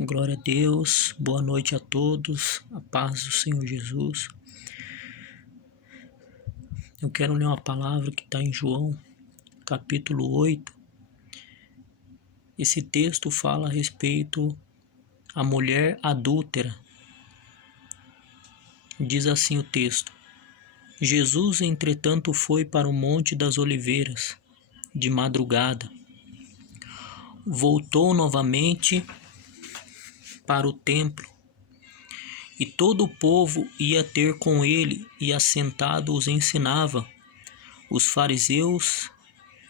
Glória a Deus, boa noite a todos, a paz do Senhor Jesus. Eu quero ler uma palavra que está em João, capítulo 8. Esse texto fala a respeito à mulher adúltera. Diz assim o texto: Jesus, entretanto, foi para o Monte das Oliveiras, de madrugada. Voltou novamente para o templo, e todo o povo ia ter com ele, e assentado os ensinava. Os fariseus,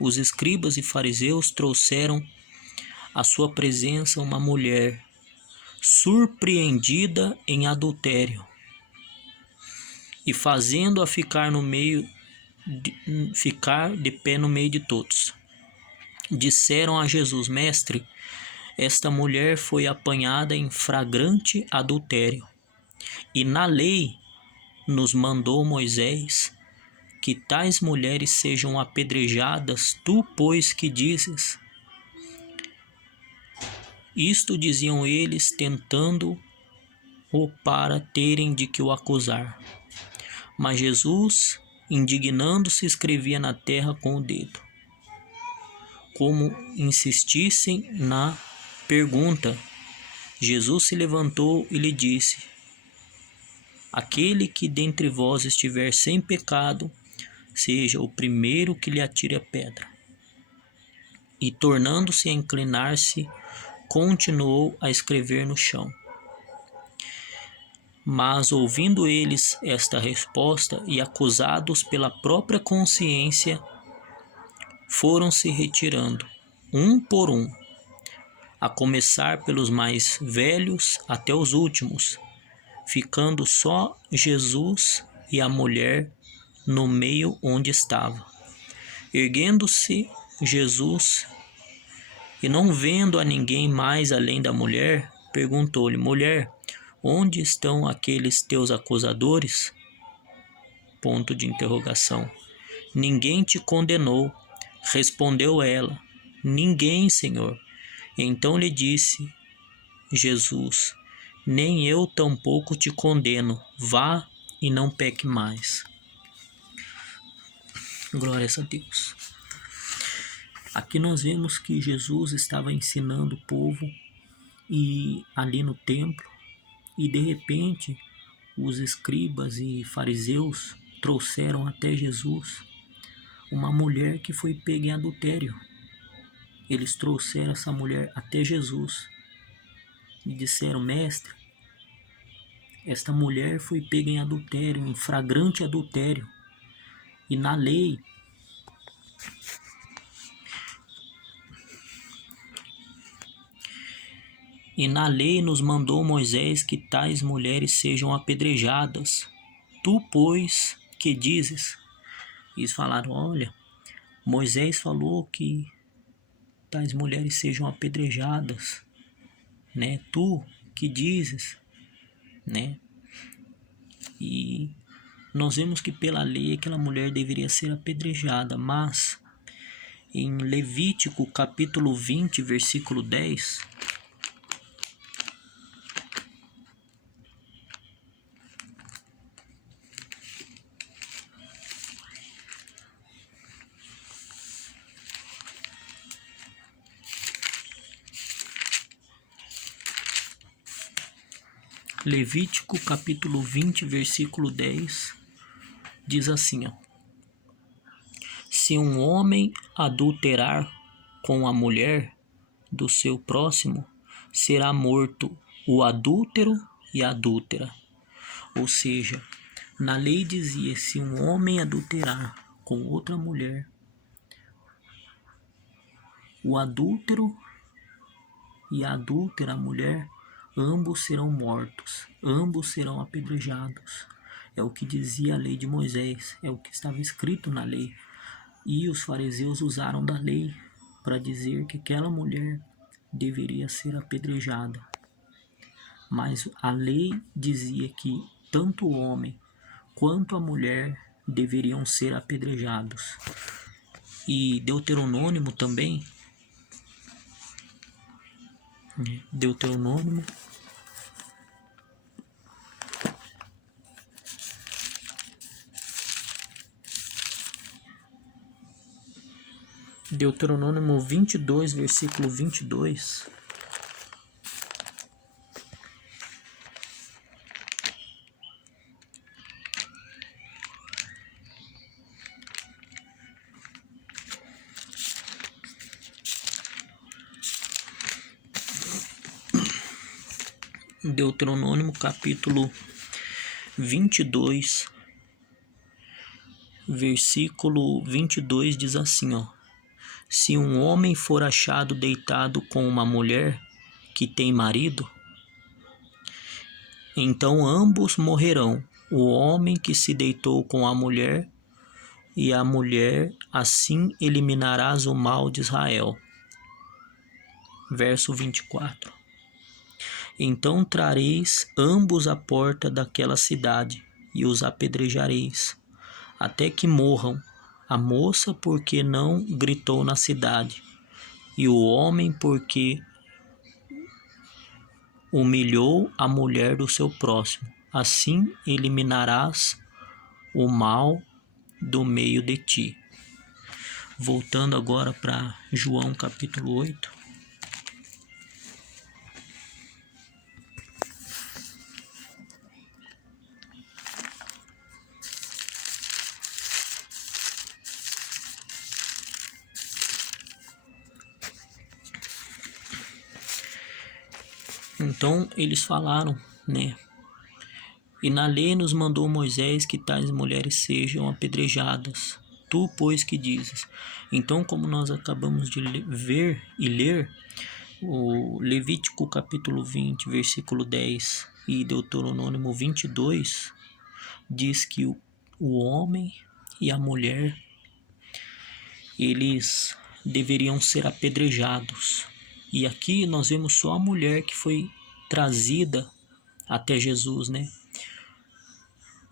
os escribas e fariseus trouxeram à sua presença uma mulher surpreendida em adultério, e fazendo-a ficar de pé no meio de todos, disseram a Jesus: Mestre, esta mulher foi apanhada em flagrante adultério, e na lei nos mandou Moisés que tais mulheres sejam apedrejadas. Tu, pois, que dizes? Isto diziam eles, tentando-o para terem de que o acusar. Mas Jesus, indignando-se, escrevia na terra com o dedo. Como insistissem na pergunta, Jesus se levantou e lhe disse: Aquele que dentre vós estiver sem pecado, seja o primeiro que lhe atire a pedra. E, tornando-se a inclinar-se, continuou a escrever no chão. Mas, ouvindo eles esta resposta e acusados pela própria consciência, foram se retirando, um por um, a começar pelos mais velhos até os últimos, ficando só Jesus e a mulher no meio onde estava. Erguendo-se Jesus, e não vendo a ninguém mais além da mulher, perguntou-lhe: Mulher, onde estão aqueles teus acusadores? Ponto de interrogação. Ninguém te condenou. Respondeu ela: Ninguém, Senhor. Então lhe disse Jesus: Nem eu tampouco te condeno. Vá e não peque mais. Glórias a Deus. Aqui nós vemos que Jesus estava ensinando o povo e ali no templo, e de repente os escribas e fariseus trouxeram até Jesus uma mulher que foi pega em adultério. Eles trouxeram essa mulher até Jesus e disseram: Mestre, esta mulher foi pega em adultério, em flagrante adultério, e na lei nos mandou Moisés que tais mulheres sejam apedrejadas. Tu, pois, que dizes? Eles falaram: Olha, Moisés falou que tais mulheres sejam apedrejadas, né? Tu que dizes, né? E nós vemos que pela lei aquela mulher deveria ser apedrejada, mas em Levítico capítulo 20, versículo 10, Levítico capítulo 20, versículo 10, diz assim, ó: Se um homem adulterar com a mulher do seu próximo, será morto o adúltero e a adúltera. Ou seja, na lei dizia: se um homem adulterar com outra mulher, o adúltero e a adúltera, a mulher, ambos serão mortos, ambos serão apedrejados. É o que dizia a lei de Moisés, é o que estava escrito na lei. E os fariseus usaram da lei para dizer que aquela mulher deveria ser apedrejada. Mas a lei dizia que tanto o homem quanto a mulher deveriam ser apedrejados. E Deuteronômio também, Deuteronômio. Deuteronômio 22, versículo 22. Deuteronômio capítulo 22, versículo 22 diz assim, ó: se um homem for achado deitado com uma mulher que tem marido, então ambos morrerão, o homem que se deitou com a mulher e a mulher, assim eliminarás o mal de Israel. Verso 24. Então trareis ambos à porta daquela cidade e os apedrejareis, até que morram, a moça porque não gritou na cidade, e o homem porque humilhou a mulher do seu próximo. Assim eliminarás o mal do meio de ti. Voltando agora para João capítulo 8. Então eles falaram, né? E na lei nos mandou Moisés que tais mulheres sejam apedrejadas. Tu, pois, que dizes? Então, como nós acabamos de ver e ler, o Levítico capítulo 20, versículo 10 e Deuteronômio 22 diz que o homem e a mulher, eles deveriam ser apedrejados. E aqui nós vemos só a mulher que foi trazida até Jesus, né?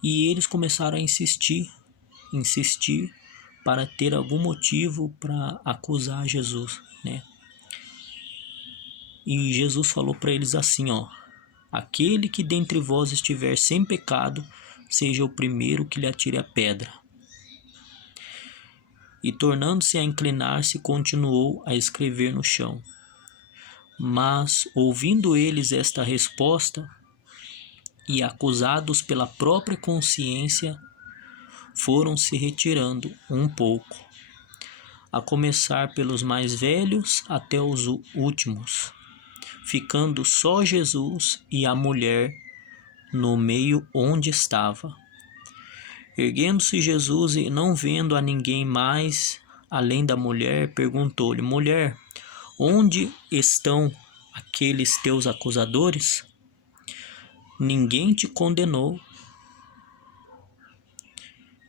E eles começaram a insistir para ter algum motivo para acusar Jesus, né? E Jesus falou para eles assim, ó: aquele que dentre vós estiver sem pecado, seja o primeiro que lhe atire a pedra. E tornando-se a inclinar-se, continuou a escrever no chão. Mas, ouvindo eles esta resposta, e acusados pela própria consciência, foram se retirando um pouco, a começar pelos mais velhos até os últimos, ficando só Jesus e a mulher no meio onde estava. Erguendo-se Jesus e não vendo a ninguém mais além da mulher, perguntou-lhe: mulher, onde estão aqueles teus acusadores? Ninguém te condenou?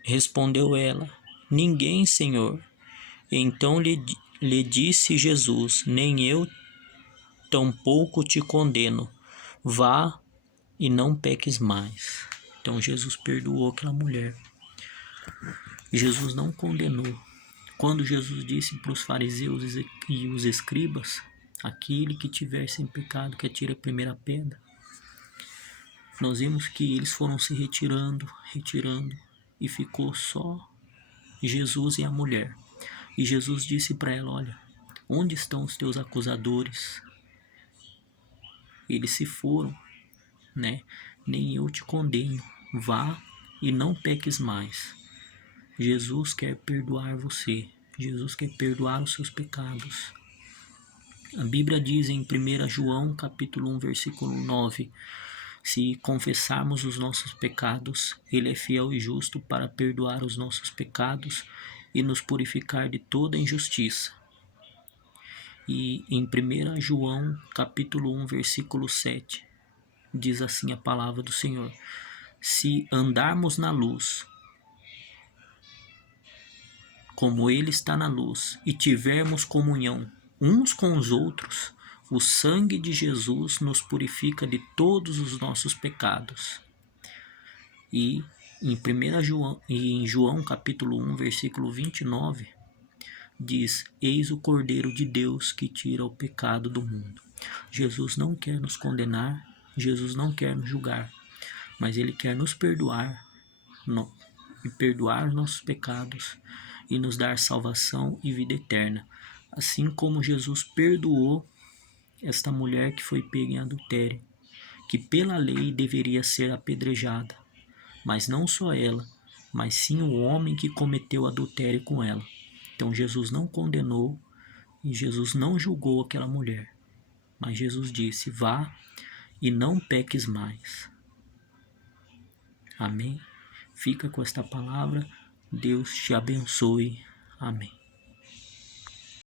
Respondeu ela: ninguém, Senhor. Então lhe disse Jesus: nem eu tampouco te condeno. Vá e não peques mais. Então Jesus perdoou aquela mulher. Jesus não condenou. Quando Jesus disse para os fariseus e os escribas: aquele que tiver sem pecado que atire a primeira pedra, nós vimos que eles foram se retirando, e ficou só Jesus e a mulher. E Jesus disse para ela: olha, onde estão os teus acusadores? Eles se foram, né? Nem eu te condeno. Vá e não peques mais. Jesus quer perdoar você. Jesus quer perdoar os seus pecados. A Bíblia diz em 1 João capítulo 1, versículo 9: se confessarmos os nossos pecados, Ele é fiel e justo para perdoar os nossos pecados e nos purificar de toda injustiça. E em 1 João capítulo 1, versículo 7, diz assim a palavra do Senhor: se andarmos na luz, como Ele está na luz, e tivermos comunhão uns com os outros, o sangue de Jesus nos purifica de todos os nossos pecados. E em João capítulo 1, versículo 29, diz: eis o Cordeiro de Deus que tira o pecado do mundo. Jesus não quer nos condenar, Jesus não quer nos julgar, mas Ele quer nos perdoar e perdoar os nossos pecados e nos dar salvação e vida eterna. Assim como Jesus perdoou esta mulher que foi pega em adultério, que pela lei deveria ser apedrejada, mas não só ela, mas sim o homem que cometeu adultério com ela. Então Jesus não condenou e Jesus não julgou aquela mulher, mas Jesus disse: vá e não peques mais. Amém? Fica com esta palavra. Deus te abençoe. Amém.